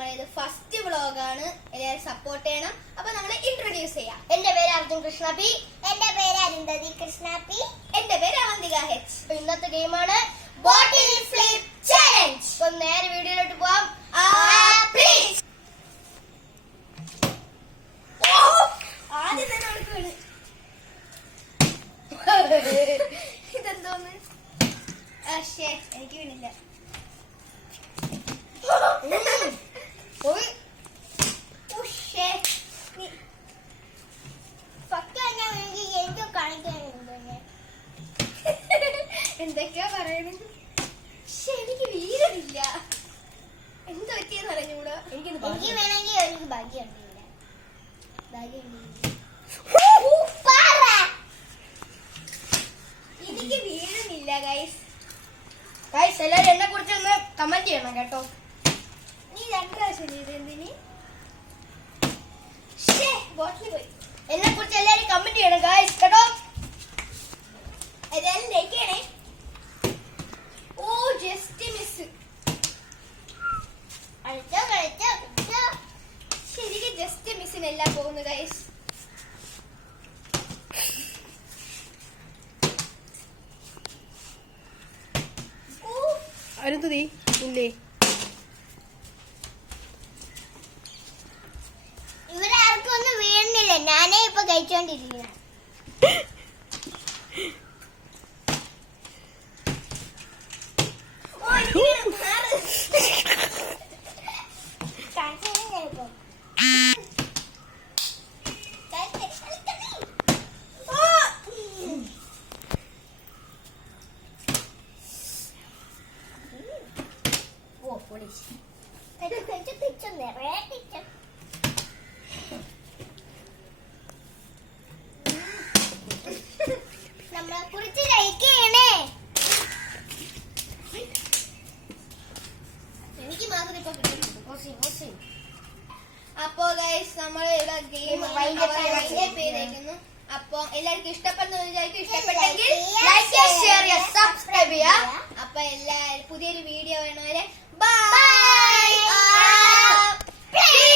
നമ്മളെ ഫസ്റ്റ് വ്ളോഗാണ്. എല്ലാവരും സപ്പോർട്ട് ചെയ്യണം. അപ്പൊ നമ്മളെ ഇൻട്രൊഡ്യൂസ് ചെയ്യാം. എന്റെ പേര് അർജുൻ കൃഷ്ണ പി. എന്റെ പേര് അരുന്ധതി കൃഷ്ണ പി. എന്റെ പേര് അവന്തിക എച്ച്. ഇന്നത്തെ ഗെയിമാണ് ബോട്ടിൽ ഫ്ലിപ്പ് ചാലഞ്ച്. അപ്പൊ നേരെ വീഡിയോയിലോട്ട് പോവാം. പ്ലീസ്. ആദ്യം തന്നെ അവൾക്ക് വീണ്. ഇതെന്തോന്ന്? എനിക്ക് വീണില്ല. എന്തൊക്കെയാ പറയുന്നത്? എനിക്ക് വീരമില്ല. എന്ത് പറ്റിയെന്ന് പറഞ്ഞൂടാ. എനിക്ക് വേണമെങ്കിൽ എനിക്ക് ഭാഗ്യം എനിക്ക് വീഴുന്നില്ല ഗൈസ്. എല്ലാവരും എന്നെ കുറിച്ച് ഒന്ന് കമന്റ് ചെയ്യണം കേട്ടോ. നീ 2 പ്രാവശ്യം ചെയ്തെന്തിന്? ബോട്ടിൽ പോയി. എന്നെ കുറിച്ച് എല്ലാവരും കമന്റ് ചെയ്യണം ഗൈസ് കേട്ടോ. ഏതായാലും ലൈക്ക് ചെയ്യണേ. ഓ ജസ്റ്റ് മിസ്. ശരിക്കും ജസ്റ്റ് മിസ്സിനല്ല പോകുന്നു ഗൈസ്. അരുന്ധതി ഇല്ലേ? ഇവരാർക്കും ഒന്നും വീഴുന്നില്ല. ഞാനേ ഇപ്പൊ കഴിച്ചോണ്ടിരിക്കുന്നു. നമ്മളെ കുറിച്ച് ലൈക്ക് ചെയ്യണേ. എനിക്ക് മാത്രം ഇപ്പൊ കിട്ടുന്നുണ്ട്. അപ്പോ ഗൈസ് നമ്മൾ ഇവിടെ ഗെയിം ചെയ്തേക്കുന്നു. അപ്പൊ എല്ലാവർക്കും ഇഷ്ടപ്പെടുന്ന വിചാരിക്കും. ഇഷ്ടപ്പെട്ടെങ്കിൽ ലൈക്ക് ഷെയർ സബ്സ്ക്രൈബ് ചെയ്യാം. അപ്പൊ എല്ലാവരും പുതിയൊരു വീഡിയോ വേണവരെ ബൈ.